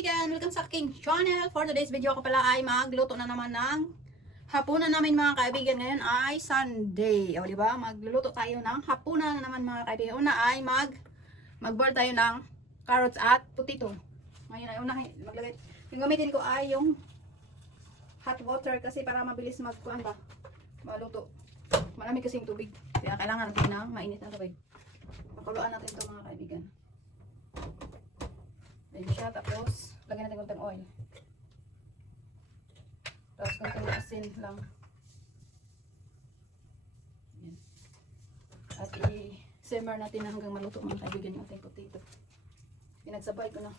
kaibigan, welcome sa aking channel. For today's video ko pala ay magluto na naman ng hapunan namin mga kaibigan. Ngayon ay Sunday. O diba? Magluluto tayo ng hapunan na naman mga kaibigan. Una ay mag-boil tayo ng carrots at potato. Ngayon ay unahin maglagay. Yung gamitin ko ay yung hot water kasi para mabilis maluto. Marami kasing tubig. Kaya kailangan natin ng mainit na tubig. Pakuluan natin ito mga kaibigan. Ayan siya, tapos lagyan natin konting oil. Tapos konting asin lang. Ayan. At i-simmer natin hanggang maluto mga kaibigan yung ating potato. Pinagsabay ko na.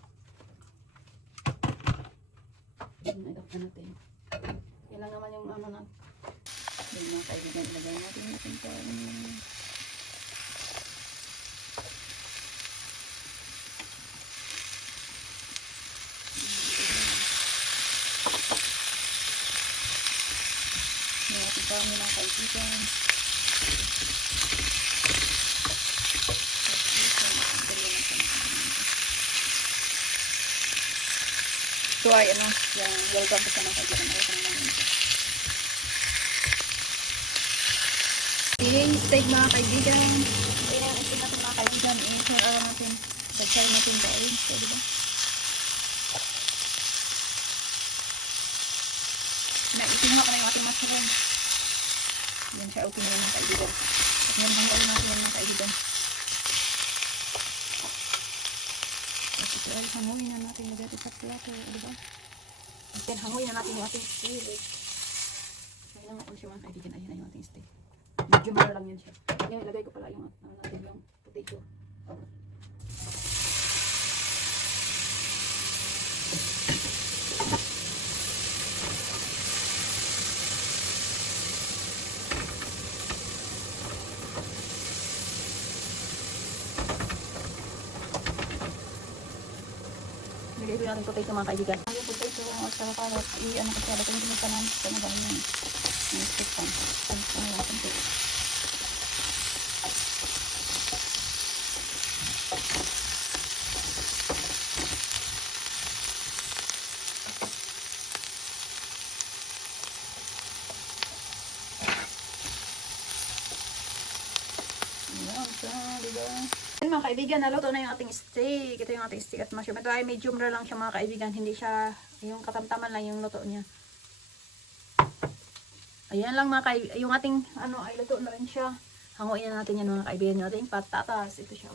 Ayan, na-edap na natin. Yan lang naman yung ano na. Ayan mga kaibigan, ilagay natin yung ating kanin. Kami mga kaibigan. So ay ano, yung welcome sa mga kaibigan. Okay, steak mga kaibigan. Ayan, ito natin mga kaibigan. I-share natin. Dagsayin natin dahil. So, diba? Naisinha ko na yung ating mushroom. Yan siya, okay na yun mga kaibigan. At ngayon hangoin natin yan mga kaibigan. At ito ay hangoin na natin lagay sa plato. Diba? At then hangoin na natin yung ating steak. Kaya naman siya mga kaibigan. Ayan na yung ating steak. Medyo mara lang yan siya. Ngayon ilagay ko pala yung natin yung potato. Nilagay ko natin potato mga kaibigan. Ang potato at saka carrot, i-ano ko siya. Lagay ko sa namin sa nabang yung stick pan. Ang yung konti. Ayan siya, diba? Mga kaibigan, naluto na yung ating steak. Ito yung ating steak at mushroom. Ito ay medium rare lang siya mga kaibigan. Hindi siya, yung katamtaman lang yung luto niya. Ayan lang mga kaibigan. Yung ating, ay luto na rin siya. Hanguin na natin yan mga kaibigan. Yung ating patatas. Ito siya.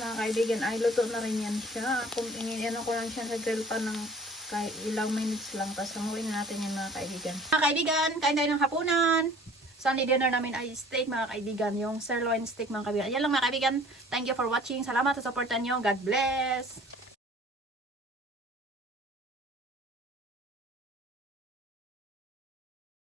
Mga kaibigan, ay luto na rin yan siya. Kung ano ko lang siya sa grill pa ng ilang minutes lang. Tapos hanguin na natin yan mga kaibigan. Mga kaibigan, kain tayo ng hapunan. Sunday dinner namin ay steak mga kaibigan. Yung sirloin steak mga kaibigan. Ayan lang mga kaibigan. Thank you for watching. Salamat sa supportan nyo. God bless.